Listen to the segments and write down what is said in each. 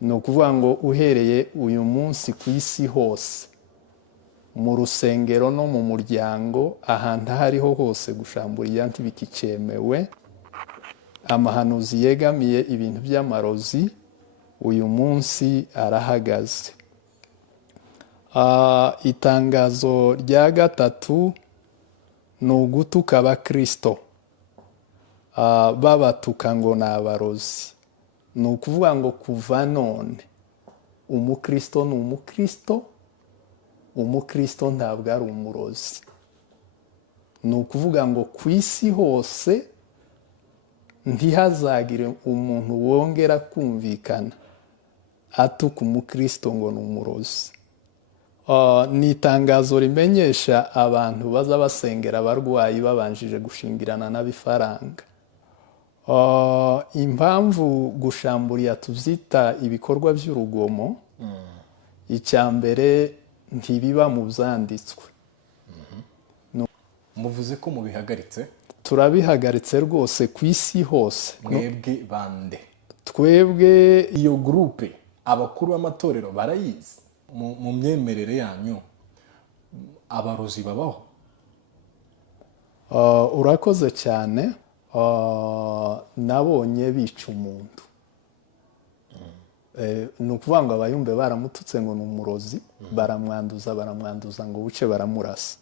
ni ukuvuga ngo uhereye uyu munsi ku isi hose, mu rusengero no mu muryango, ahantu aho ariho hose gushamburiya ntibikicyemewe. Amahanuzi yegamiye ibintu by'amarozi uyu munsi arahagaze. Itangazo rya gatatu ni ugutuka abakristo, babatuka ngo ni abarozi. Ni ukuvuga ngo kuva none umukristo ni umukristo, umukristo ntabwo ari umurozi. Ni ukuvuga ngo ku isi hose ntihazagire umuntu wongera kumvikana atuka umukristo ngo ni umurozi. Ni itangazo rimenyesha abantu baza basengera abarwayi babanjije gushingirana n'abifaranga. Impamvu gushamburiya tubyita ibikorwa by'urugomo, icya mbere ntibiba mu byanditswe. Muvuze ko mubihagaritse? Turabihagaritse rwose ku isi hose. Mwebwe bande? Twebwe iyo gurupe abakuru b'amatorero barayizi. Mu myemerere yanyu abarozi babaho? Urakoze cyane. Nabonye bica umuntu. Ni ukuvuga ngo abayumbe baramututse ngo ni umurozi, baramwanduza ngo buce baramurasa.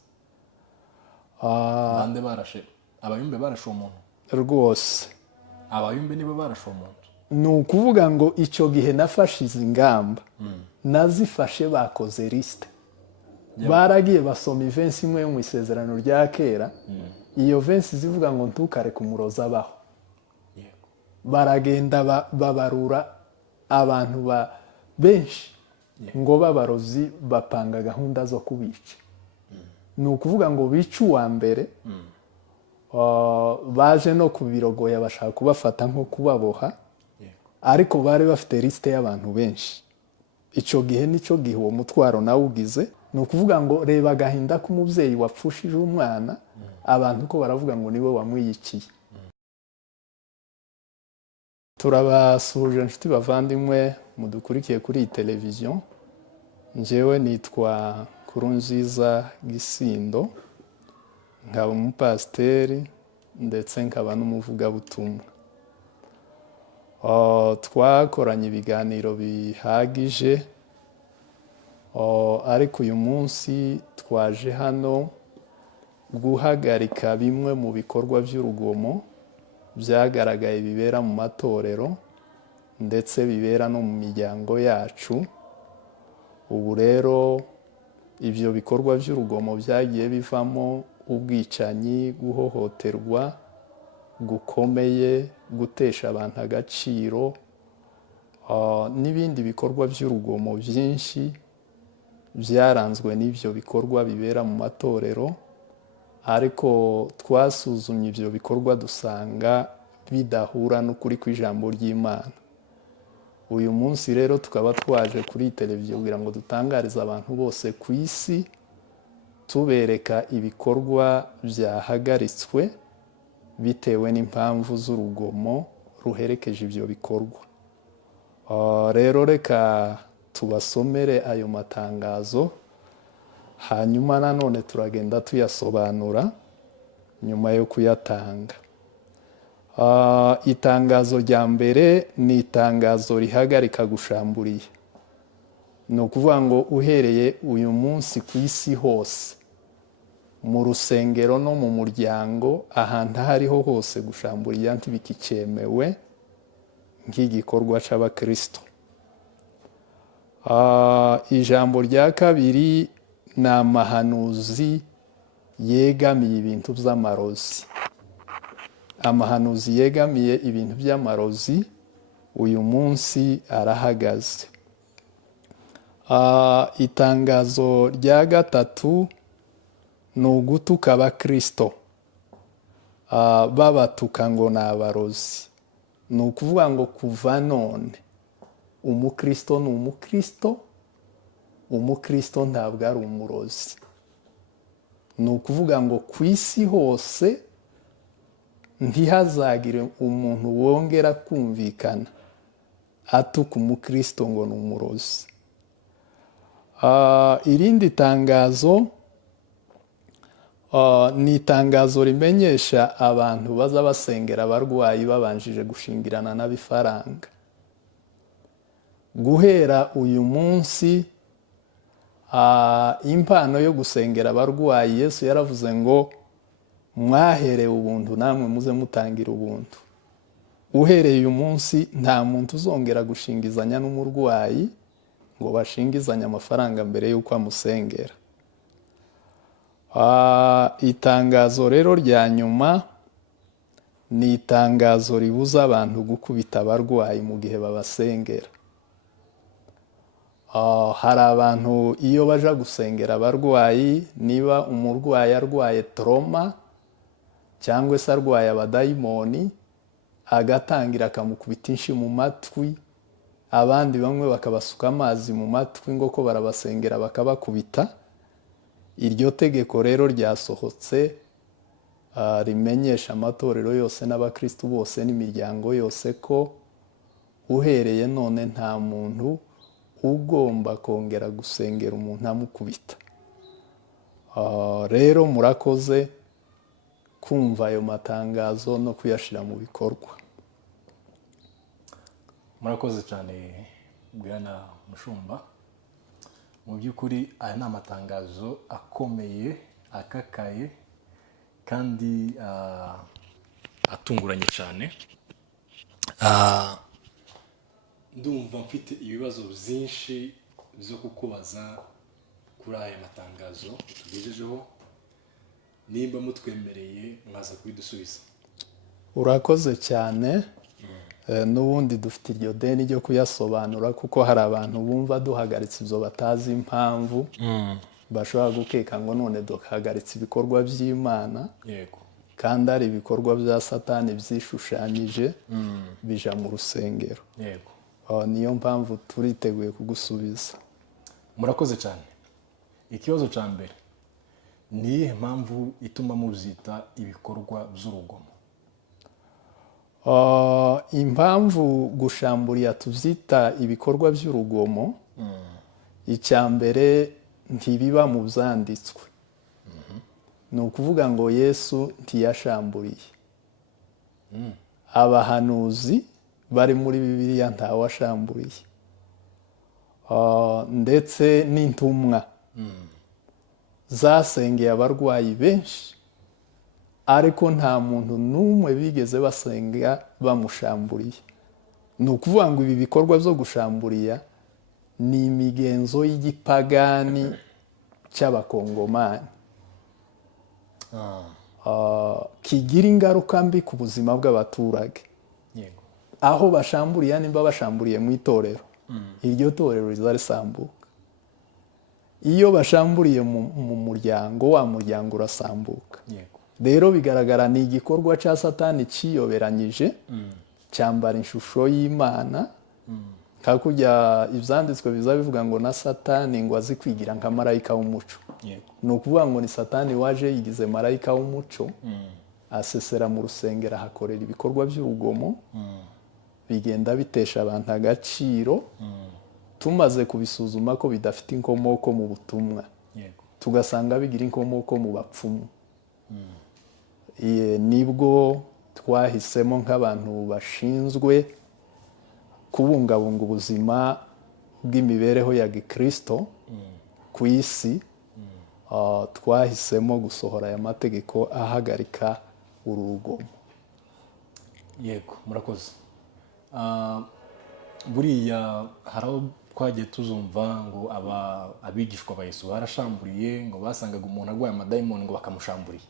Bande barashe? Abayumbe barashe umuntu? Rwose abayumbe nibo barashe umuntu? Ni ukuvuga ngo icyo gihe nafashe izi ngamba, nazifashe bakoze lisite. Baragiye basoma ivensi imwe yo mu isezerano rya kera, iyo vensi zivuga ngo ntukareke umurozi abaho. Baragenda babarura abantu benshi ngo b'abarozi, bapanga gahunda zo kubica. Ni ukuvuga ngo bica uwa mbere, baje no kubirogoya bashaka kubafata nko kubaboha, ariko bari bafite lisite y'abantu benshi. Icyo gihe nicyo gihe uwo mutwaro nawe ugize. Ni ukuvuga ngo reba agahinda k'umubyeyi wapfushije umwana, abantu ko baravuga ngo niwe wamwiyikiye. Turabasuhuje inshuti bavandimwe mudukurikiye kuri iyi televiziyo. Njyewe nitwa Nkurunziza Gisindo, nkaba umupasiteri ndetse nkaba n'umuvugabutumwa. Twakoranye ibiganiro bihagije, ariko uyu munsi twaje hano guhagarika bimwe mu bikorwa by'urugomo byagaragaye bibera mu matorero ndetse bibera no mu miryango yacu. Ubu rero ibyo bikorwa by'urugomo byagiye bivamo ubwicanyi, guhohoterwa gukomeye, gutesha abantu agaciro, n'ibindi bikorwa by'urugomo byinshi byaranzwe n'ibyo bikorwa bibera mu matorero. Ariko twasuzumye ibyo bikorwa dusanga bidahura n'ukuri kw'ijambo ry'Imana. Uyu munsi rero tukaba twaje kuri televiziyo kugira ngo dutangarize abantu bose ku isi, tubereka ibikorwa byahagaritswe bitewe n'impamvu z'urugomo ruherekeje ibyo bikorwa. Rero reka tubasomere ayo matangazo, hanyuma nanone turagenda tuyasobanura nyuma yo kuyatanga. Itangazo rya mbere ni itangazo rihagarika gushamburiya. Ni ukuvuga ngo uhereye uyu munsi ku isi hose, mu rusengero no mu muryango, ahantu aho ariho hose gushamburiya ntibikicyemewe nk'igikorwa cy'abakristo. Ijambo rya kabiri ni amahanuzi yegamiye ibintu by'amarozi. Amahanuzi yegamiye ibintu by'amarozi uyu munsi arahagaze. Itangazo rya gatatu ni ugutuka abakristo, babatuka ngo ni abarozi. Ni ukuvuga ngo kuva none umukristo ni umukristo, umukristo ntabwo ari umurozi. Ni ukuvuga ngo ku isi hose ntihazagire umuntu wongera kumvikana atuka umukristo ngo ni umurozi. Irindi tangazo ni itangazo rimenyesha abantu baza basengera abarwayi babanjije gushingirana n'abifaranga. Guhera uyu munsi impano yo gusengera abarwayi Yesu yaravuze ngo mwaherewe ubuntu namwe muze mutangira ubuntu. Uhereye uyu munsi nta muntu uzongera gushingizanya n'umurwayi ngo bashingizanye amafaranga mbere y'uko amusengera. Itangazo rero rya nyuma ni itangazo ribuza abantu gukubita abarwayi mu gihe babasengera. Hari abantu iyo baja gusengera abarwayi, niba umurwayi arwaye trauma cyangwa se arwaye abadayimoni, agatangira akamukubita inshi mu matwi, abandi bamwe bakabasuka amazi mu matwi ngo ko barabasengera bakabakubita. Iryo tegeko rero ryasohotse rimenyesha amatorero yose n'abakristu bose n'imiryango yose ko uhereye none nta muntu ugomba kongera gusengera umuntu amukubita. Rero murakoze kumva ayo matangazo no kuyashira mu bikorwa. Murakoze cyane Bwana Mushumba. Mu by'ukuri aya ni amatangazo akomeye, akakaye kandi atunguranye cyane. Ndumva mfite ibibazo byinshi byo kukubaza kuri aya matangazo tugejejeho, nimba mutwemereye mwaza kubidusubiza. Urakoze cyane. N'ubundi dufite iryo deni ryo kuyasobanura kuko hari abantu bumva duhagaritse ibyo batazi impamvu, bashobora gukeka ngo none duhagaritse ibikorwa by'Imana. Yego. Kandi ari ibikorwa bya Satani byishushanyije bija mu rusengero. Yego. Niyo mpamvu turiteguye kugusubiza. Murakoze cyane. Ikibazo cya mbere, ni iyihe mpamvu ituma mubyita ibikorwa by'urugomo? Impamvu gushamburiya tubyita ibikorwa by'urugomo, icya mbere ntibiba mu byanditswe. Ni ukuvuga ngo Yesu ntiyashamburiye. Abahanuzi bari muri Bibiliya ntawashamburiye. Ndetse n'intumwa zasengeye abarwayi benshi, ariko nta muntu n'umwe bigeze basenga bamushamburiye. Ni ukuvuga ngo ibi bikorwa byo gushamburiya ni imigenzo y'igipagani cy'abakongomani, kigira ingaruka mbi ku buzima bw'abaturage. Aho bashamburiya, nimba bashamburiye mu itorero, iryo torero riza risambuka. Iyo bashamburiye mu muryango, wa muryango urasambuka. Rero bigaragara ni igikorwa cya Satani kiyoberanyije, cyambara ishusho y'Imana. Kakujya ibyanditswe biza bivuga ngo na Satani ngo azi kwigira nka marayika w'umuco. Ni ukuvuga ngo ni Satani waje yigize marayika w'umuco, asesera mu rusengero, ahakorera ibikorwa by'urugomo, bigenda bitesha abantu agaciro. Tumaze kubisuzuma ko bidafite inkomoko mu butumwa, tugasanga bigira inkomoko mu bapfumu. Nibwo twahisemo nk'abantu bashinzwe kubungabunga ubuzima bw'imibereho ya gikristo ku isi, twahisemo gusohora aya mategeko ahagarika urugomo. Yego, murakoze. Buriya hari aho twagiye tuzumva ngo abigishwa ba Yesu barashamburiye, ngo basangaga umuntu arwaye amadayimoni ngo bakamushamburiye.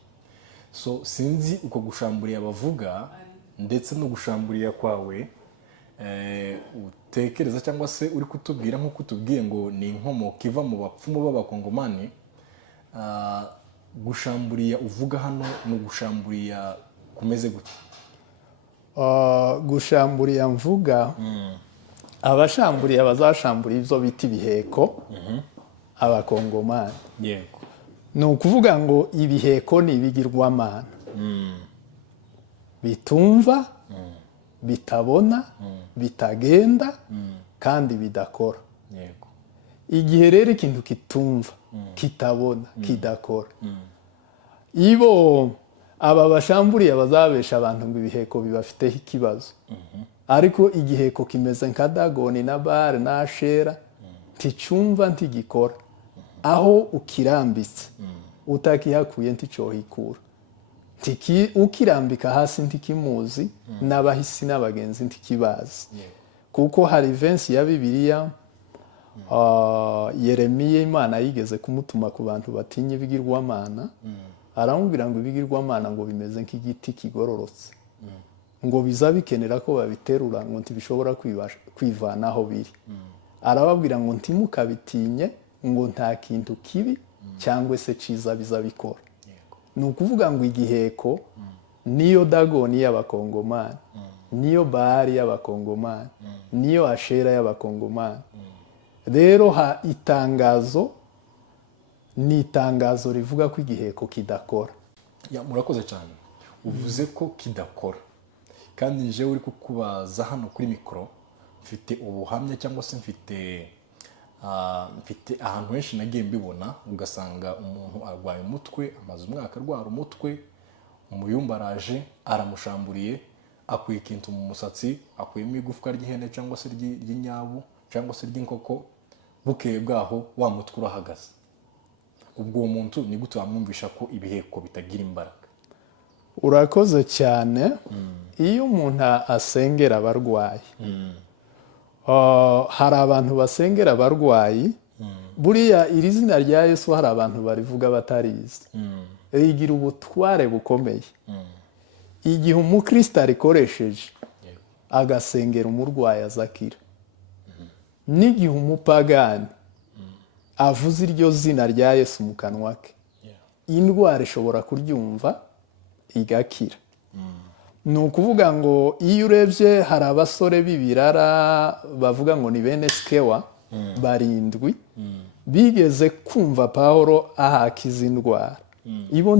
So sinzi uko gushamburiya bavuga ndetse no gushamburiya kwawe utekereza cyangwa se uri kutubwira nk'uko utubwiye ngo ni inkomoko iva mu bapfumu b'abakongomani. Gushamburiya uvuga hano ni ugushamburiya kumeze gute? Gushamburiya mvuga, abashamburiya bazashamburiya ibyo bita ibiheko, abakongomani. Yego. Ni ukuvuga ngo ibiheko ni ibigirwamana bitumva, bitabona bitagenda kandi bidakora. yego Igihe rero ikintu kitumva kitabona kidakora, ibo aba bashamburiye bazabesha abantu ngo ibiheko bibafiteho ikibazo, ariko igiheko kimeze nka Dagoni na Bali na Ashera, nticumva ntigikora. Aho ukirambitse utakihakuye nticohikura, ukirambika hasi ntikimuzi, n'abahisi n'abagenzi ntikibazi. Kuko hari vensi ya Bibiliya, Yeremiya Imana yigeze kumutuma ku bantu batinya ibigirwamana, aramubwira ngo ibigirwamana ngo bimeze nk'igiti kigororotse, ngo biza bikenera ko babiterura ngo ntibishobora kwivanaho biri. Arababwira ngo ntimukabitinye, ngo nta kintu kibi cyangwa se ciza biza bikora. Ni ukuvuga ngo igiheko niyo Dagoni y'abakongomani, niyo Bali y'abakongomani, niyo Ashera y'abakongomani. Rero itangazo ni itangazo rivuga ko igiheko kidakora. Murakoze cyane. Uvuze ko kidakora, kandi nje uri kukubaza hano kuri mikoro mfite ubuhamya cyangwa se mfite ahantu henshi nagiye mbibona, ugasanga umuntu arwaye umutwe, amaze umwaka arwara umutwe, umuyumba araje aramushamburiye, akuye ikintu mu musatsi, akuyemo igufwa ry'ihene cyangwa se ry'inyabu cyangwa se ry'inkoko, bukeye bwaho wa mutwe urahagaze. Ubwo uwo muntu ni gute wamwumvisha ko ibiheko bitagira imbaraga? Urakoze cyane. Iyo umuntu asengera abarwayi, hari abantu basengera abarwayi, buriya iri zina rya Yesu hari abantu barivuga batarizi, rigira ubutware bukomeye. Igihe umukristo arikoresheje agasengera umurwayi azakira, n'igihe umupagani avuze iryo zina rya Yesu mu kanwa ke, indwara ishobora kuryumva igakira. Ni ukuvuga ngo iyo urebye hari abasore b'ibirara bavuga ngo ni bene Skewa 7 bigeze kumva Pawulo ahakiza indwara. Ibo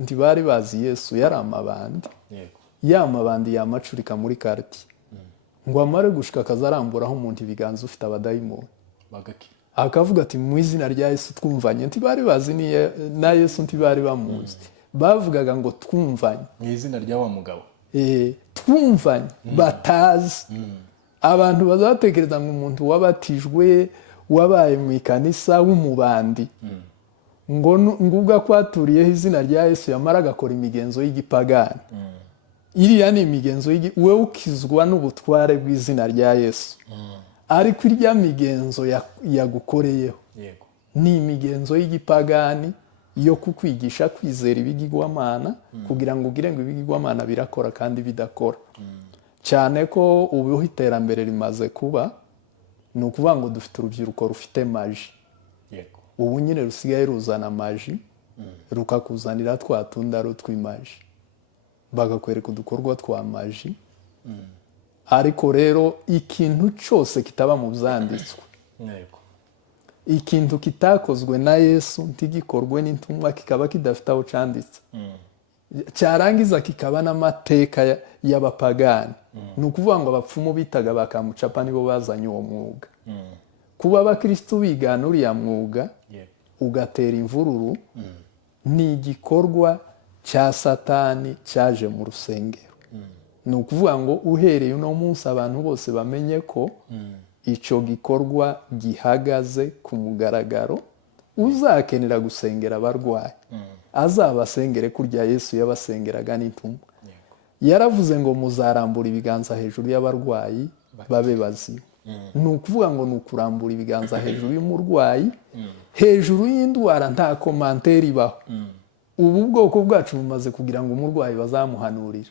ntibari bazi Yesu, yari amabandi, ya mabandi yamacurika muri quartier, ngo amare gushika akazaramburaho umuntu ibiganza ufite abadayimoni, akavuga ati mu izina rya Yesu twumvanye. Ntibari bazi na Yesu, ntibari bamuzi, bavugaga ngo twumvanye mu izina rya wa mugabo. Twumvanye batazi. Abantu bazatekereza ngo umuntu wabatijwe wabaye mu ikanisa w'umubandi, ngo ubwo akwaturiyeho izina rya Yesu yamara agakora imigenzo y'igipagani. Iriya ni imigenzo we ukizwa n'ubutware bw'izina rya Yesu, ariko irya migenzo yagukoreyeho ni imigenzo y'igipagani yo kukwigisha kwizera ibigirwamana, kugira ngo ugire ngo ibigirwamana birakora kandi bidakora. Cyane ko ubu iterambere rimaze kuba, ni ukuvuga ngo dufite urubyiruko rufite maji. Ubu nyine rusigaye ruzana maji, rukakuzanira twa tundaro tw'imaji, bagakwereka udukorwa twa maji. Ariko rero ikintu cyose kitaba mu byanditswe, ikintu kitakozwe na Yesu ntigikorwe n'intumwa, kikaba kidafite aho cyanditse, cyarangiza kikaba n'amateka y'abapagani. Ni ukuvuga ngo abapfumu bitaga bakamucapa nibo bazanye uwo mwuga. Kuba abakristo bigana uriya mwuga ugatera imvururu, ni igikorwa cya Satani cyaje mu rusengero. Ni ukuvuga ngo uhereye uno munsi abantu bose bamenye ko icyo gikorwa gihagaze ku mugaragaro. Uzakenera gusengera abarwayi azabasengere kurya Yesu yabasengeraga n'intumwa. Yaravuze ngo muzarambura ibiganza hejuru y'abarwayi babe bazima. Ni ukuvuga ngo ni ukurambura ibiganza hejuru y'umurwayi, hejuru y'indwara nta komanteri ibaho. Ubu bwoko bwacu bumaze kugira ngo umurwayi bazamuhanurira,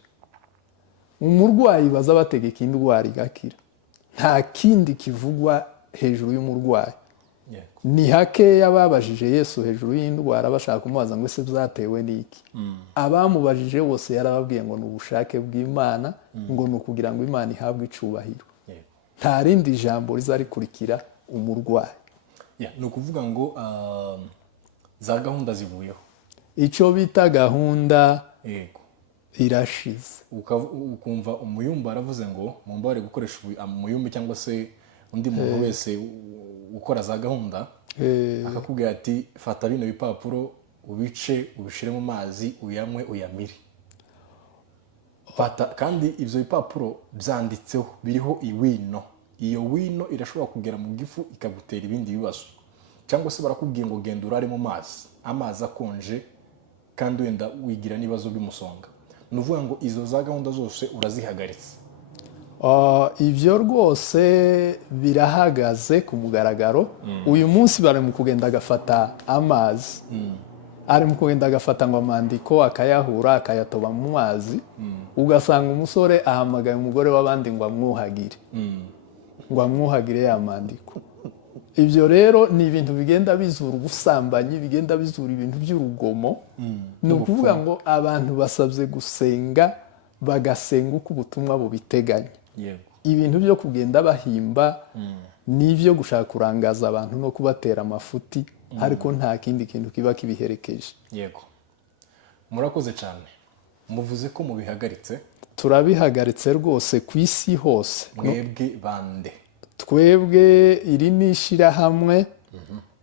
umurwayi baza bategeka indwara igakira. Nta kindi kivugwa hejuru y'umurwayi. Ni hakeya babajije Yesu hejuru y'indwara bashaka kumubaza ngo ese byatewe n'iki. Abamubajije bose yarababwiye ngo ni ubushake bw'Imana, ngo ni ukugira ngo Imana ihabwe icubahiro. Nta rindi jambo rizarikurikira umurwayi. Ni ukuvuga ngo za gahunda zivuyeho. Icyo bita gahunda irashize. ukumva umuyumba aravuze ngo mumbare gukoresha umuyumbi cyangwa se undi muntu wese ukora za gahunda akakubwira ati fata bino bipapuro ubice ubishire mu mazi uyanywe uyamire. Fata kandi ivyo bipapuro byanditseho biriho iwino, iyo wino irashobora kugera mu gifu ikagutera ibindi bibazo, cyangwa se barakubwiye ngo genda urare mu amazi akonje kandi wenda wigira n'ibibazo by'umusonga. Nuvuga ngo izo za gahunda zose urazihagaritse. Ibyo rwose birahagaze ku mugaragaro. Uyu munsi bari mu kugenda agafata amazi, ari mu kugenda agafata ngo amandiko akayahura akayatoba mu mazi, ugasanga umusore ahamagaye umugore w'abandi ngo amwuhagire ya mandiko. Ibyo rero ni ibintu bigenda bizura ubusambanyi, bigenda bizura ibintu by'urugomo. Ni ukuvuga ngo abantu basabye gusenga, bagasenga uko ubutumwa bubiteganya. Ibintu byo kugenda bahimba n'ibyo gushaka kurangaza abantu no kubatera amafuti, ariko nta kindi kintu kiba kibiherekeje. Yego, murakoze cyane. Muvuze ko mubihagaritse. Turabihagaritse rwose ku isi hose. Mwebwe bande? Twebwe iri ni ishyirahamwe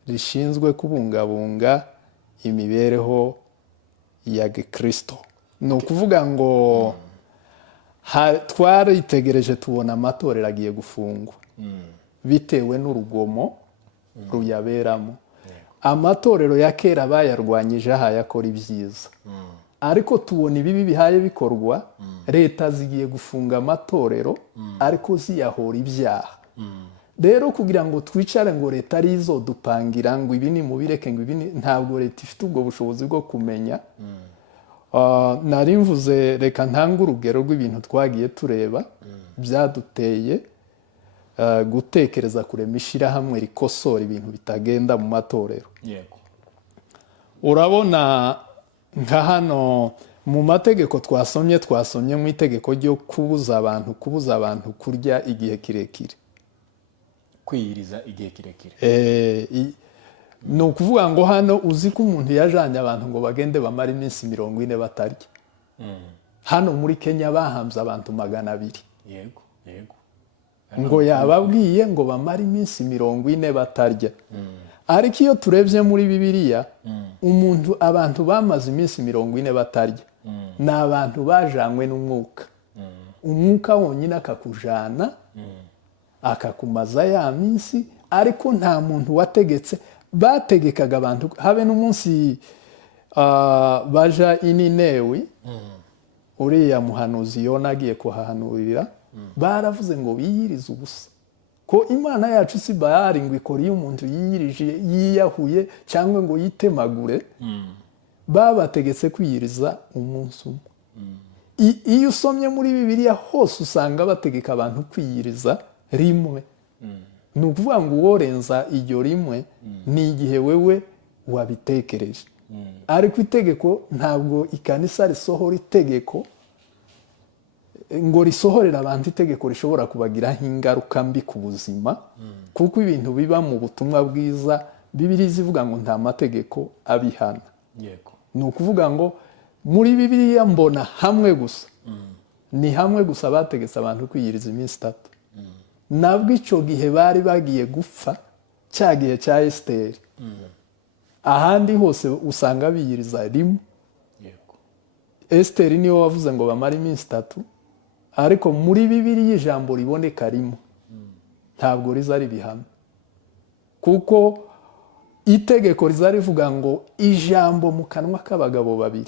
rishinzwe kubungabunga imibereho ya Gikristo. Ni ukuvuga ngo twaritegereje tubona amatorero agiye gufungwa bitewe n'urugomo ruyaberamo. Amatorero ya kera bayarwanyije yakora ibyiza, ariko tubona ibibi bihaye bikorwa, leta zigiye gufunga amatorero ariko ziyahora ibyaha. Rero kugira ngo twicare ngo leta ari izodupangira ngo ibi ni mubireke ngo ibi ntabwo leta ifite ubwo bushobozi bwo kumenya. Nari mvuze reka ntange urugero rw'ibintu twagiye tureba byaduteye gutekereza kurema ishyirahamwe rikosora ibintu bitagenda mu matorero. Urabona nka hano mu mategeko twasomye mu itegeko ryo kubuza abantu kurya igihe kirekire, kwiyiriza igihe kirekire. Ni ukuvuga ngo hano uzi ko umuntu yajanye abantu ngo bagende bamara iminsi 40 batarya. Hano muri Kenya bahambye abantu 200. Yego. Ngo yababwiye ngo bamara iminsi 40 batarya. Ariko iyo turebye muri Bibiliya, abantu bamaze iminsi 40 batarya ni abantu bajanywe n'umwuka. Umwuka wonyine akakujana akakumaza ya minsi, ariko nta muntu wategetse. Bategekaga abantu habe n'umunsi baja Ininewi, uriya muhanuzi Yona agiye kuhahanurira, baravuze ngo biyirize ubusa. Ko Imana yacu si Bayali ngo ikora iyo umuntu yiyirije yiyahuye cyangwa ngo yitemagure, babategetse kwiyiriza umunsi umwe. Iyo usomye muri Bibiliya hose usanga bategeka abantu kwiyiriza rimwe. Ni ukuvuga ngo uworenza iryo rimwe ni igihe wewe wabitekereje. Ariko itegeko ntabwo ikanisa risohora itegeko ngo risohorera abantu itegeko rishobora kubagiraho ingaruka mbi ku buzima, kuko ibintu biba mu butumwa bwiza Bibiliya zivuga ngo nta mategeko abihana. Ni ukuvuga ngo muri Bibiliya mbona hamwe gusa, ni hamwe gusa bategetse abantu kwiyiriza iminsi 3. Nabwo icyo gihe bari bagiye gupfa, cya gihe cya Esiteri. Ahandi hose usanga biyiriza rimwe. Esiteri niwe wavuze ngo bamara iminsi 3, ariko muri Bibiliya ijambo riboneka rimwe, ntabwo riza ribihame, kuko itegeko riza rivuga ngo ijambo mu kanwa k'abagabo 2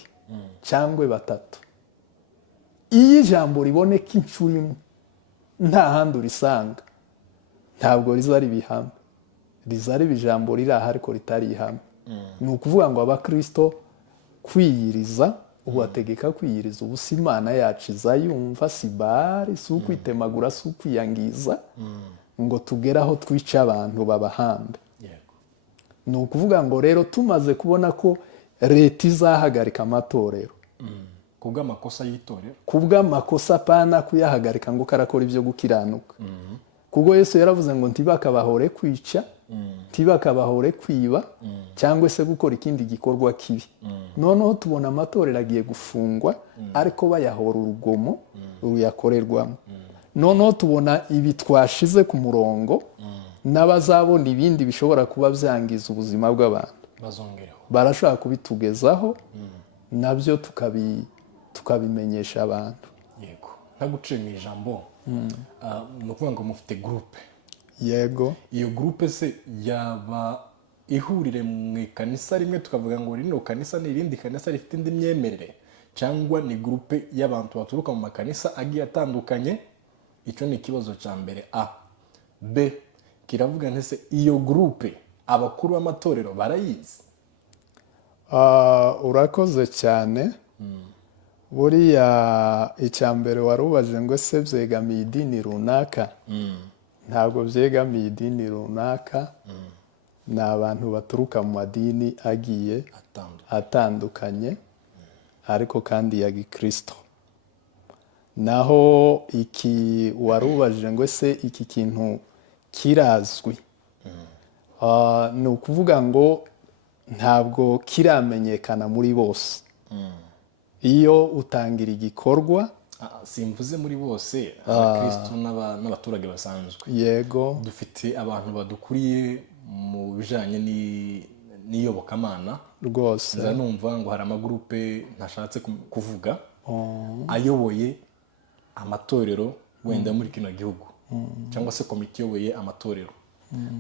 cyangwa 3. Iyo ijambo riboneka inshuro imwe nta handi urisanga, ntabwo riza ribihame, riza riba ijambo riri aha ariko ritari ihame. Ni ukuvuga ngo abakristo kwiyiriza, ubategeka kwiyiriza ubusa. Imana yacu izayumva, si Bayali, si ukwitemagura, si ukwiyangiza ngo tugere aho twica abantu babahambe. Ni ukuvuga ngo rero tumaze kubona ko leta izahagarika amatorero kubw'amakosa y'itorero, kubw'amakosa pana kuyahagarika ngo karakora ibyo gukiranuka. Kuko Yesu yaravuze ngo ntibakabahore kwica, ntibakabahore kwiba, cyangwa se gukora ikindi gikorwa kibi. noneho tubona amatorero agiye gufungwa ariko bayahora urugomo ruyakorerwamo. Noneho tubona ibi twashize ku murongo n'abazabona ibindi bishobora kuba byangiza ubuzima bw'abantu barashobora kubitugezaho nabyo tukabimenyesha abantu. Yego, ntaguciye mu ijambo, ni ukuvuga ngo mufite gurupe. Yego. Iyo gurupe se yaba ihurire mu ikanisa rimwe tukavuga ngo rino kanisa ni irindi kanisa rifite indi myemerere, cyangwa ni gurupe y'abantu baturuka mu makanisa agiye atandukanye? Icyo ni ikibazo cya mbere. A. B. Kiravuga ntese iyo gurupe abakuru b'amatorero barayizi? Urakoze cyane. Buriya icya mbere warubaje ngo se byegamiye idini runaka? Ntabwo byegamiye idini runaka. Ni abantu baturuka mu madini agiye atandukanye ariko kandi ya gikristo. Naho iki warubaje ngo se iki kintu kirazwi? Ni ukuvuga ngo ntabwo kiramenyekana muri bose. Iyo utangira igikorwa, simvuze muri bose, abakristo n'abaturage basanzwe. Yego. Dufite abantu badukuriye mu bijanye n'iyobokamana rwose. Nza numva ngo hari amagurupe ntashatse kuvuga ayoboye amatorero wenda muri kino gihugu, cyangwa se komite iyoboye amatorero.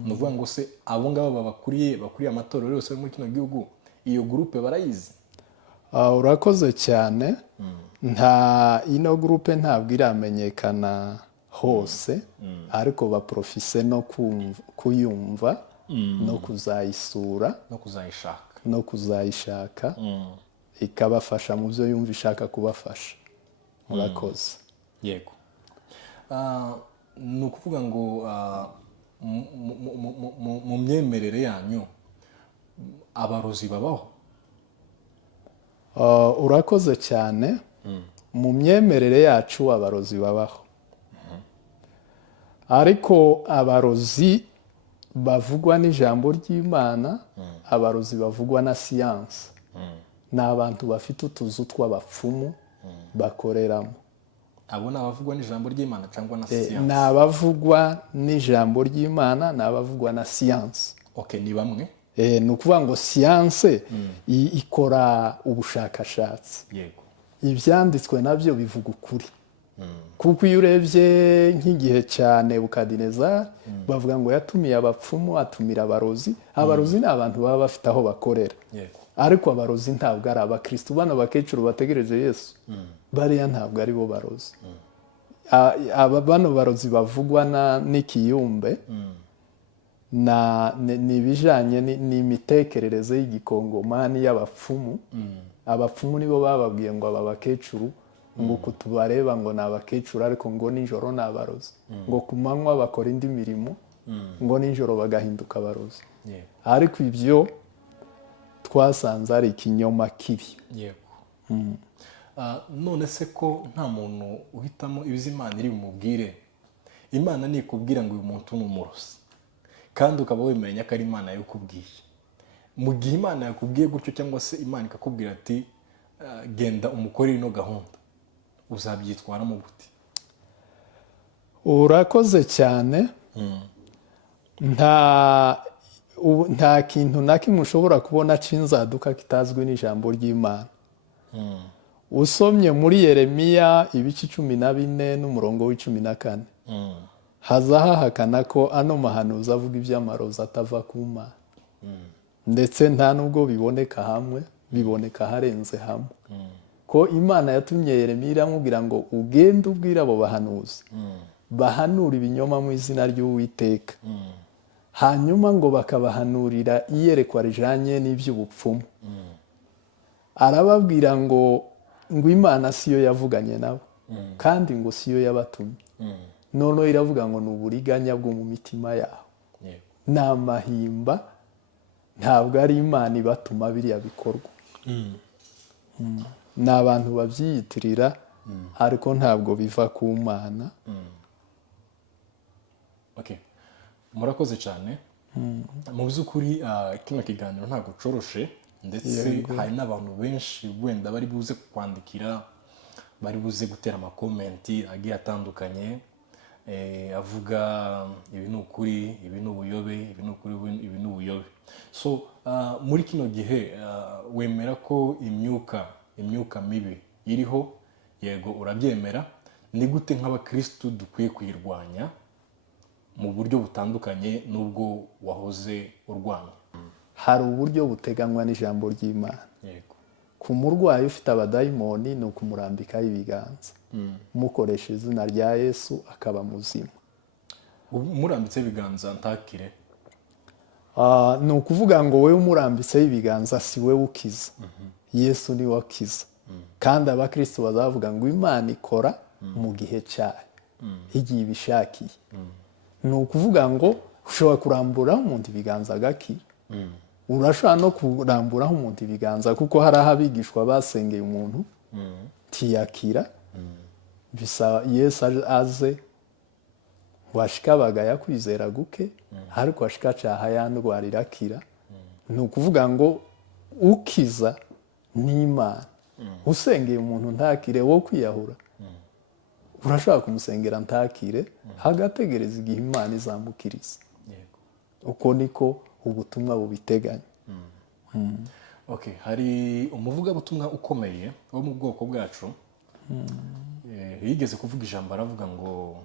Ni ukuvuga ngo se abo ngabo bakuriye amatorero yose muri kino gihugu, iyo gurupe barayizi? Urakoze cyane. Ino gurupe ntabwo iramenyekana hose, ariko baprofise no kuyumva no kuzayisura no kuzayishaka ikabafasha mu byo yumva ishaka kubafasha. Murakoze. Yego. Ni ukuvuga ngo mu myemerere yanyu abarozi babaho? Urakoze cyane. Mu myemerere yacu abarozi babaho, ariko abarozi bavugwa n'ijambo ry'Imana, abarozi bavugwa na siyansi, ni abantu bafite utuzu tw'abapfumu bakoreramo. Abo ni abavugwa n'ijambo ry'Imana cyangwa na siyansi? Ni abavugwa n'ijambo ry'Imana, ni abavugwa na siyansi. Okay, ni bamwe? Ni ukuvuga ngo siyanse ikora ubushakashatsi. Yego. Ibyanditswe nabyo bivuga ukuri. Kuko iyo urebye nk'igihe cya Nebukadinezari, bavuga ngo yatumiye abapfumu, atumira abarozi. Abarozi ni abantu baba bafite aho bakorera. Yego. Ariko abarozi ntabwo ari abakristo. Bano bakecuru bategereje Yesu, bariya ntabwo ari bo barozi. Bano barozi bavugwa n'ikiyumbe, ni ibijanye n'imitekerereze y'igikongomani y'abapfumu. Abapfumu nibo bababwiye ngo aba bakecuru ngo kutubareba ngo ni abakecuru, ariko ngo nijoro ni abarozi. Ngo ku manywa bakora indi mirimo, ngo nijoro bagahinduka abarozi. Ariko ibyo twasanze ari ikinyoma kibi. Yego. None se ko nta muntu uhitamo ibyo Imana iri bumubwire? Imana nikubwira ngo uyu muntu ni umurozi, kandi ukaba wemenya ko ari Imana yakubwiye. Mu gihe Imana yakubwiye gutyo, cyangwa se Imana ikakubwira ati genda umukorere ino gahunda, uzabyitwaramo gute? Urakoze cyane. Nta kintu na kimwe ushobora kubona cy'inzaduka kitazwi n'ijambo ry'Imana. Usomye muri Yeremiya ibice 14 n'umurongo w'14, haza hahakana ko ano mahanuzi avuga iby'amarozi atava ku Mana. Ndetse nta nubwo biboneka hamwe, biboneka harenze hamwe. Ko Imana yatumye Yeremiya iramubwira ngo ugende ubwira abo bahanuzi bahanura ibinyoma mu izina ry'Uwiteka, hanyuma ngo bakabahanurira iyerekwa rijanye n'iby'ubupfumu. Arababwira ngo Imana siyo yavuganye nabo, kandi ngo siyo yabatumye. Noneho iravuga ngo ni uburiganya bwo mu mitima yabo, ni amahimba, ntabwo ari Imana ibatuma biriya bikorwa. Ni abantu babyiyitirira, ariko ntabwo biva ku Mana. Okay. Murakoze cyane. Mu by'ukuri kino kiganiro ntabwo coroshe, ndetse hari n'abantu benshi wenda bari buze kwandikira, bari buze gutera amakomenti agiye atandukanye avuga ibi ni ukuri, ibi ni ubuyobe, ibi ni ukuri, ibi ni ubuyobe. So muri kino gihe wemera ko imyuka mibi iriho? Yego, urabyemera. Ni gute nk'abakristu dukwiye kuyirwanya mu buryo butandukanye n'ubwo wahoze urwanya? Hari uburyo buteganywa n'ijambo ry'Imana. Yego. Ku murwayi ufite abadayimoni ni ukumurambikaho ibiganza, mukoresha izina rya Yesu akaba muzima. Umurambitseho ibiganza ntakire? Ni ukuvuga ngo wowe umurambitseho ibiganza si we ukiza, Yesu ni we akiza. Kandi abakristo bazavuga ngo Imana ikora mu gihe cyayo, igihe ibishakiye. Ni ukuvuga ngo ushobora kuramburaho umuntu ibiganza agakira, urashobora no kuramburaho umuntu ibiganza, kuko hari aho abigishwa basengeye umuntu ntiyakira, bisa Yesu aze washikabaga yakwizera guke, ariko washika cyaha yandwara irakira. Ni ukuvuga ngo ukiza ni Imana. Usengeye umuntu ntakire, wo kwiyahura urashobora kumusengera ntakire, hagategereza igihe Imana izamukiriza. Uko niko ubutumwa bubiteganya. Okay, hari umuvugabutumwa ukomeye wo mu bwoko bwacu yigeze kuvuga ijambo, aravuga ngo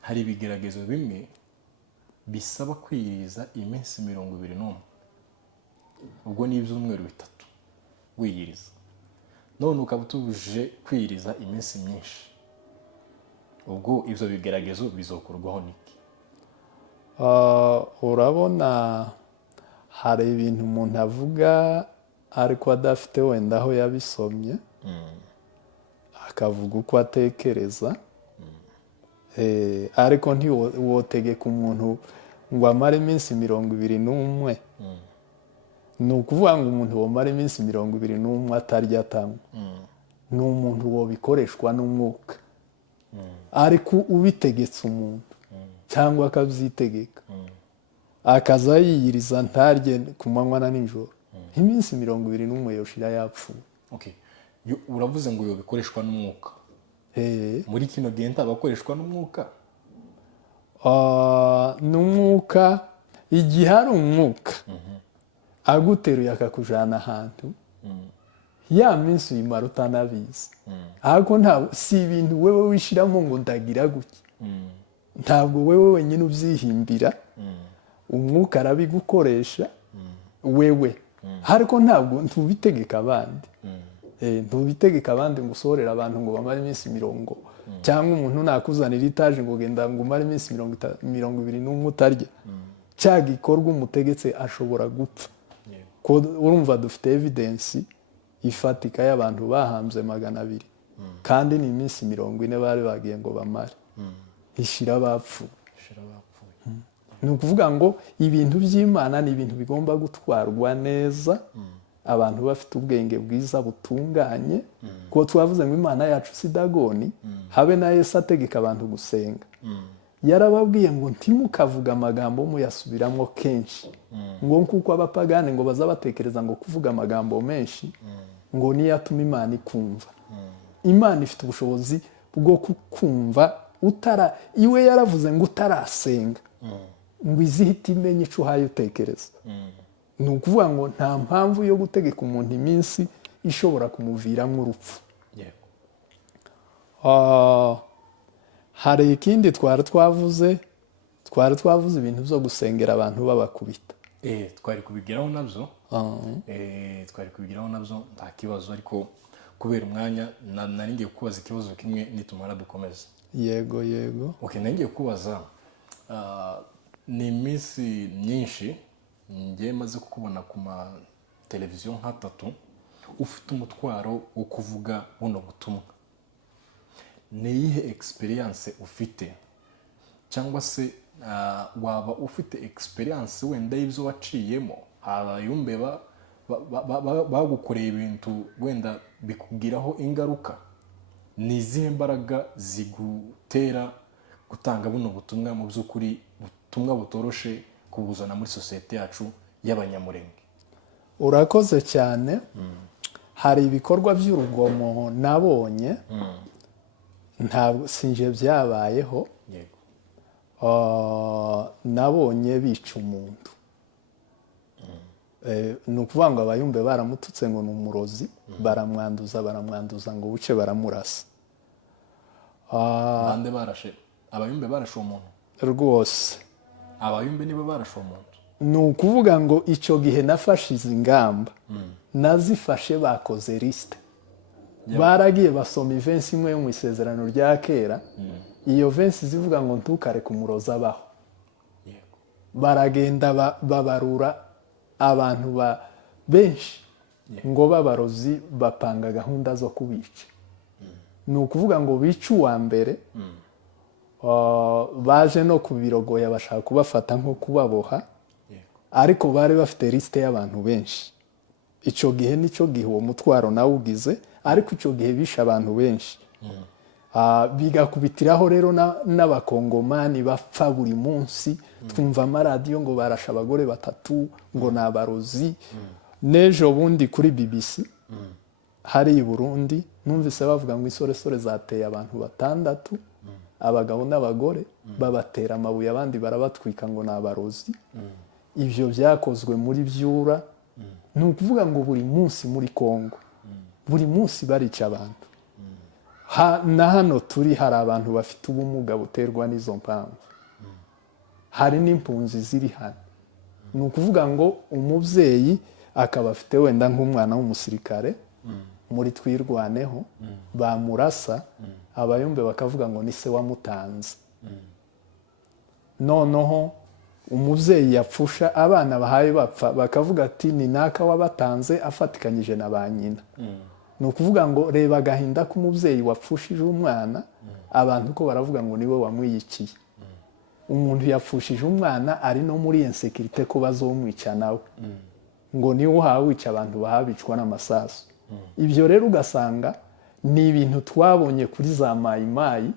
hari ibigeragezo bimwe bisaba kwiyiriza iminsi 21, ubwo ni ibyumweru 3 wiyiriza, none ukaba utuje kwiyiriza iminsi myinshi, ubwo ibyo bigeragezo bizokurwaho niki? Urabona hari ibintu umuntu avuga ariko adafite wenda aho yabisomye, akavuga uko atekereza, ariko ntiwotegeka umuntu ngo amare iminsi 21. Ni ukuvuga ngo umuntu wamara iminsi 21 atarya atanywa, ni umuntu wobikoreshwa n'umwuka. Ariko ubitegetse umuntu cyangwa akabyitegeka akaza yiyiriza ntarye ku manywa na nijoro, iminsi 21 yoshira yapfuye. Okay, uravuze ngo yobikoreshwa n'umwuka. Muri kino gihe ntabakoreshwa n'umwuka? N'umwuka, igihe ari umwuka aguteruye akakujana ahantu, ya minsi uyimara utanabizi. Ariko si ibintu wewe wishiramo ngo ndagira gutya, ntabwo wewe wenyine ubyihimbira, umwuka arabigukoresha wewe, ariko ntabwo ntubitegeka abandi. Ntubitegeka abandi ngo usohorere abantu ngo bamare iminsi 20, cyangwa umuntu nakuzanira itaje ngo genda ngo umare iminsi 21 utarya. Cya gikorwa umutegetse ashobora gupfa. Urumva dufite evidence ifatika y'abantu bahambye 200, kandi ni iminsi 40 bari bagiye ngo bamare, ishira bapfuye. Ni ukuvuga ngo ibintu by'Imana ni ibintu bigomba gutwarwa neza, abantu bafite ubwenge bwiza butunganye, kuko twavuze ngo Imana yacu si dagoni, habe na Yesu ategeka abantu gusenga. Yarababwiye ngo ntimukavuga amagambo muyasubiramo kenshi, ngo kuko abapagani ngo baza batekereza ngo kuvuga amagambo menshi ngo niyo atuma Imana ikumva. Imana ifite ubushobozi bwo kukumva iwe yaravuze ngo utarasenga, ngo izihita imenya ico uhaye utekereza. Ni ukuvuga ngo nta mpamvu yo gutegeka umuntu iminsi ishobora kumuviramo urupfu. Hari ikindi twari twavuze ibintu byo gusengera abantu babakubita. Twari kubigeraho nabyo, nta kibazo, ariko kubera umwanya nari ngiye kubaza ikibazo kimwe nitumara dukomeza. Yego. Okay, nari ngiye kubaza, ni iminsi myinshi ngiye maze kukubona ku ma televiziyo nka 3 ufite umutwaro wo kuvuga buno butumwa. Ni iyihe experience ufite, cyangwa se waba ufite experience wenda y'ibyo waciyemo, habayumbe bagukoreye ibintu wenda bikugiraho ingaruka? Ni izihe mbaraga zigutera gutanga buno butumwa, mu by'ukuri butumwa butoroshe kubuzana muri sosiyete yacu y'abanyamurenge? urakoze cyane. Hari ibikorwa by'urugomo nabonye, ntabwo sinje byabayeho. yego Nabonye bica umuntu. Ni ukuvuga ngo abayumbe baramututse ngo ni umurozi, baramwanduza ngo buce baramurasa. bande barashe abayumbe barashe umuntu Rwose abayumbe nibo barashe umuntu. ni ukuvuga ngo icyo gihe nafashe izi ngamba nazifashe bakoze lisite, baragiye basoma ivensi imwe yo mu isezerano rya kera. Iyo vensi zivuga ngo ntukare ku murozi abaho. yego Baragenda babarura abantu benshi ngo b'abarozi, bapanga gahunda zo kubica. Ni ukuvuga ngo bice uwa mbere, baje no kubirogoya bashaka kubafata nko kubaboha, ariko bari bafite lisite y'abantu benshi. Icyo gihe nicyo gihe uwo mutwaro nawe ugize, ariko icyo gihe bishe abantu benshi. Bigakubitiraho rero n'abakongomani bapfa buri munsi. Twumva amaradiyo ngo barashe abagore 3 ngo ni abarozi. N'ejo bundi kuri BBC hari i Burundi numvise bavuga ngo isoresore zateye abantu 6, abagabo n'abagore, babatera amabuye, abandi barabatwika ngo ni abarozi. Ibyo byakozwe muri Byura. Ni ukuvuga ngo buri munsi muri Kongo, buri munsi barica abantu. Na hano turi hari abantu bafite ubumuga buterwa n'izo mpamvu, hari n'impunzi ziri hano. Ni ukuvuga ngo umubyeyi akaba afite wenda nk'umwana w'umusirikare muri Twirwaneho, bamurasa, abayumbe bakavuga ngo ni se wamutanze. Noneho umubyeyi yapfusha, abana bahaye bapfa, bakavuga ati ni naka wabatanze afatikanyije na ba nyina. Ni ukuvuga ngo reba agahinda k'umubyeyi wapfushije umwana, abantu ko baravuga ngo niwe wamwiyikiye. Umuntu yapfushije umwana ari no muri insekirite ko bazomwica nawe, ngo niwe uhawe wica abantu bahabicwa n'amasasu. Ibyo rero ugasanga ni ibintu twabonye kuri za mayimayi.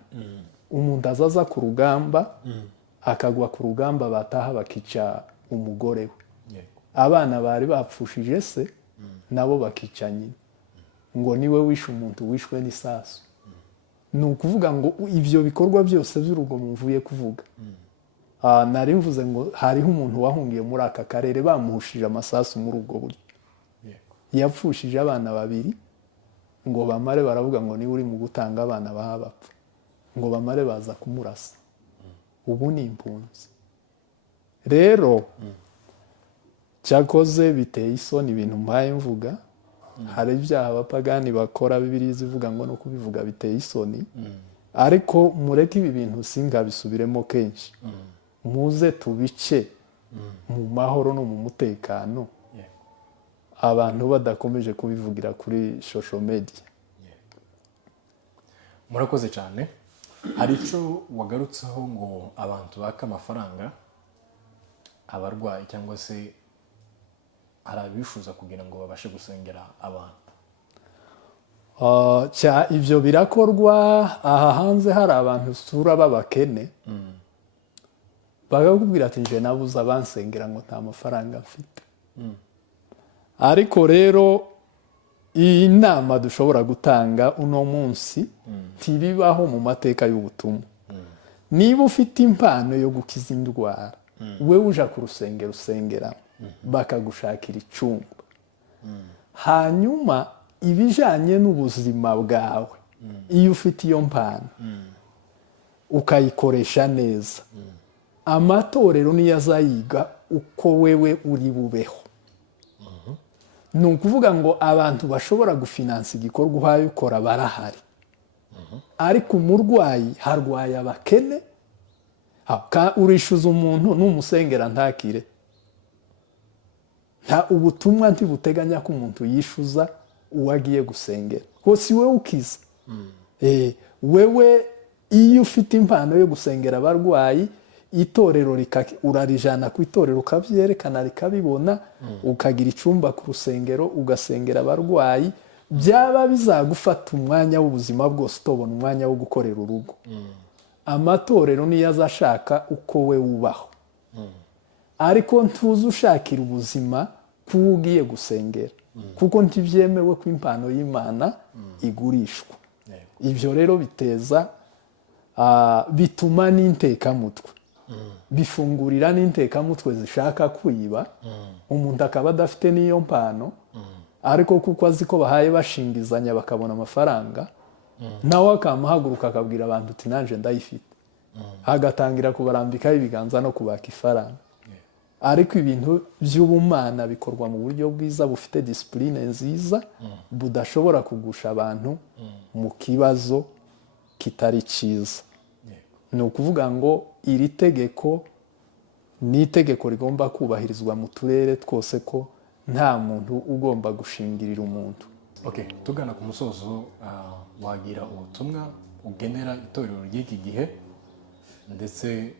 Umuntu azaza ku rugamba, akagwa ku rugamba, bataha bakica umugore we. Abana bari bapfushije se nabo bakica nyina, ngo niwe wishe umuntu wishwe n'isasu. Ni ukuvuga ngo ibyo bikorwa byose by'urugomo mvuye kuvuga, nari mvuze ngo hariho umuntu wahungiye muri aka karere, bamuhushije amasasu muri ubwo buryo. Yapfushije abana 2, ngo bamare baravuga ngo niwe uri mu gutanga abana bahabapfa, ngo bamare baza kumurasa. Ubu ni impunzi. Rero cyakoze biteye isoni ibintu mbaye mvuga. Hari ibyaha abapagani bakora, Bibiliya ivuga ngo no kubivuga biteye isoni. Ariko mureke ibi bintu singabisubiremo kenshi. Muze tubice mu mahoro no mu mutekano, abantu badakomeje kubivugira kuri social media. Murakoze cyane. Hari icyo wagarutseho ngo abantu baka amafaranga abarwayi cyangwa se arabishuza kugira ngo babashe gusengera abantu. Ibyo birakorwa. Aha hanze hari abantu usura b'abakene, bakakubwira ati nje nabuze abansengera ngo nta mafaranga mfite. Ariko rero iyi nama dushobora gutanga uno munsi ntibibaho mu mateka y'ubutumwa. Niba ufite impano yo gukiza indwara, we uja ku rusengero usengera, bakagushakira icyumba, hanyuma ibijanye n'ubuzima bwawe, iyo ufite iyo mpano ukayikoresha neza, amatorero niyo azayiga uko wewe uri bubeho. Ni ukuvuga ngo abantu bashobora gufinansa igikorwa uhaye ukora barahari, ariko umurwayi harwaye abakene, urishyuza umuntu n'umusengera ntakire. Nta ubutumwa ntibuteganya ko umuntu yishyuza uwo agiye gusengera, hose wowe ukiza. Wewe iyo ufite impano yo gusengera abarwayi, itorero urarijana ku itorero ukabyerekana rikabibona, ukagira icyumba ku rusengero ugasengera abarwayi, byaba bizagufata umwanya w'ubuzima bwose utobona umwanya wo gukorera urugo. Amatorero niyo azashaka uko we ubaho, ariko ntuzi ushakira ubuzima kuwo ugiye gusengera kuko ntibyemewe ko impano y'Imana igurishwa. Ibyo rero biteza bituma n'intekamutwe bifungurira n'intekamutwe zishaka kwiba, umuntu akaba adafite n'iyo mpano ariko kuko azi ko bahaye bashingizanya bakabona amafaranga, nawe akamuhaguruka akabwira abantu uti nanje ndayifite, agatangira kubarambikaho ibiganza no kubaka ifaranga. Ariko ibintu by'ubumana bikorwa mu buryo bwiza bufite disipurine nziza, budashobora kugusha abantu mu kibazo kitari cyiza. Ni ukuvuga ngo iri tegeko ni itegeko rigomba kubahirizwa mu turere twose, ko nta muntu ugomba gushingirira umuntu. Tugana ku musozo, wagira ubutumwa ugenera itorero ry'iki gihe ndetse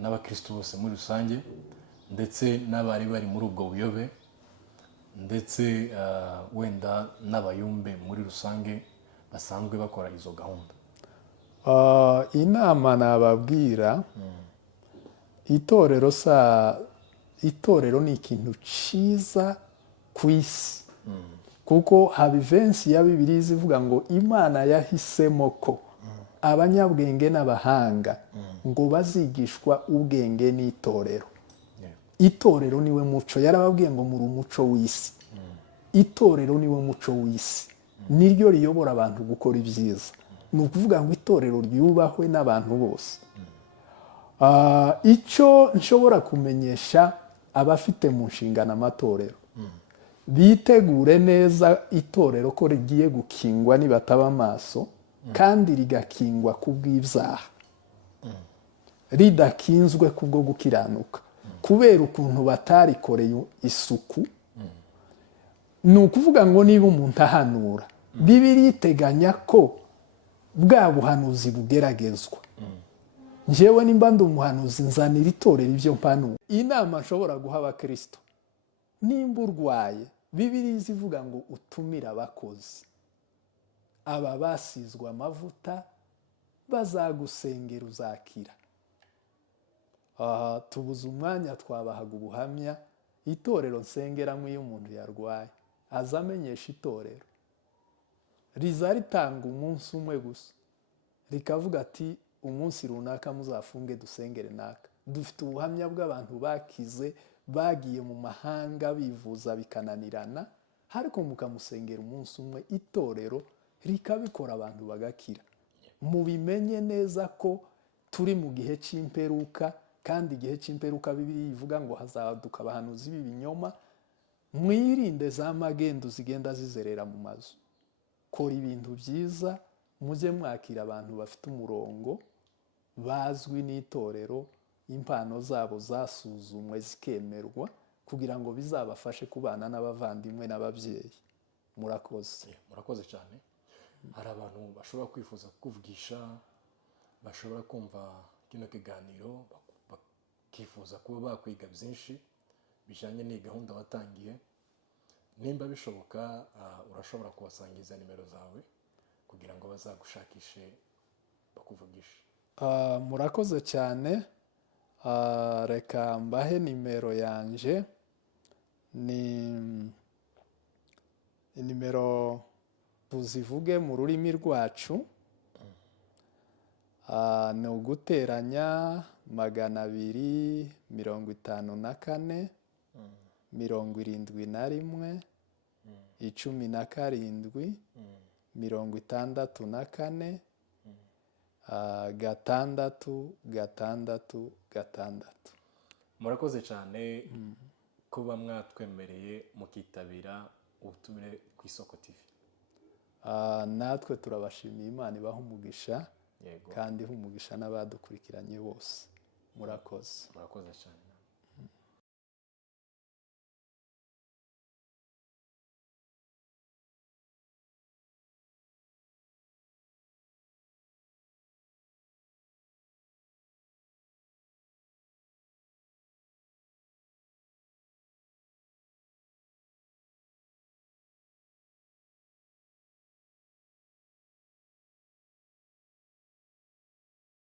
n'abakristo bose muri rusange, ndetse n'abari bari muri ubwo buyobe, ndetse wenda n'abayumbe muri rusange basanzwe bakora izo gahunda? Inama nababwira, itorero ni ikintu cyiza ku isi, kuko haba ivensi ya Bibiliya ivuga ngo Imana yahisemo ko abanyabwenge n'abahanga ngo bazigishwa ubwenge n'itorero. Itorero niwe muco, yarababwiye ngo muri umuco w'isi. Itorero niwe muco w'isi, niryo riyobora abantu gukora ibyiza. Ni ukuvuga ngo itorero ryubahwe n'abantu bose. Icyo nshobora kumenyesha abafite mu nshingano amatorero, bitegure neza itorero ko rigiye gukingwa nibataba amaso, kandi rigakingwa kubw'ibyaha, ridakinzwe kubwo gukiranuka, kubera ukuntu batarikoreye isuku. Ni ukuvuga ngo niba umuntu ahanura, Bibiliya iteganya ko bwa buhanuzi bugeragezwa. Njyewe nimba ndi umuhanuzi, nzanira itorero ibyo mpanura. Inama nshobora guha abakristo, nimba urwaye, Bibiliya ivuga ngo utumire abakozi, aba basizwe amavuta bazagusengera uzakira. Tubuze umwanya twabahaga ubuhamya. Itorero nsengeramo iyo umuntu yarwaye aza amenyesha itorero, riza ritanga umunsi umwe gusa, rikavuga ati umunsi runaka muzafunge dusengere naka. Dufite ubuhamya bw'abantu bakize, bagiye mu mahanga bivuza bikananirana, ariko mukamusengera umunsi umwe, itorero rikabikora abantu bagakira. Mubimenye neza ko turi mu gihe cy'imperuka, kandi igihe cy'imperuka Bibiliya ivuga ngo hazaduka abahanuzi b'ibinyoma. Mwirinde za magendu zigenda zizerera mu mazu. Kora ibintu byiza, mujye mwakira abantu bafite umurongo, bazwi n'itorero, impano zabo zasuzumwe zikemerwa, kugira ngo bizabafashe kubana n'abavandimwe n'ababyeyi. Murakoze. Murakoze cyane. Hari abantu bashobora kwifuza kuvugisha, bashobora kumva kino kiganiro, bakifuza kuba bakwiga byinshi bijyanye n'iyi gahunda watangiye. Nimba bishoboka, urashobora kubasangiza nimero zawe kugira ngo bazagushakishe bakuvugishe. Murakoze cyane. Reka mbahe nimero yanje. Ni nimero tuzivuge mu rurimi rwacu. Ni uguteranya 254 71 17 64 666. Murakoze cyane kuba mwatwemereye mukitabira ubutumire ku Isoko TV. Natwe turabashimiye, Imana ibaha umugisha, kandi iha umugisha n'abadukurikiranye bose. Murakoze. Murakoze cyane.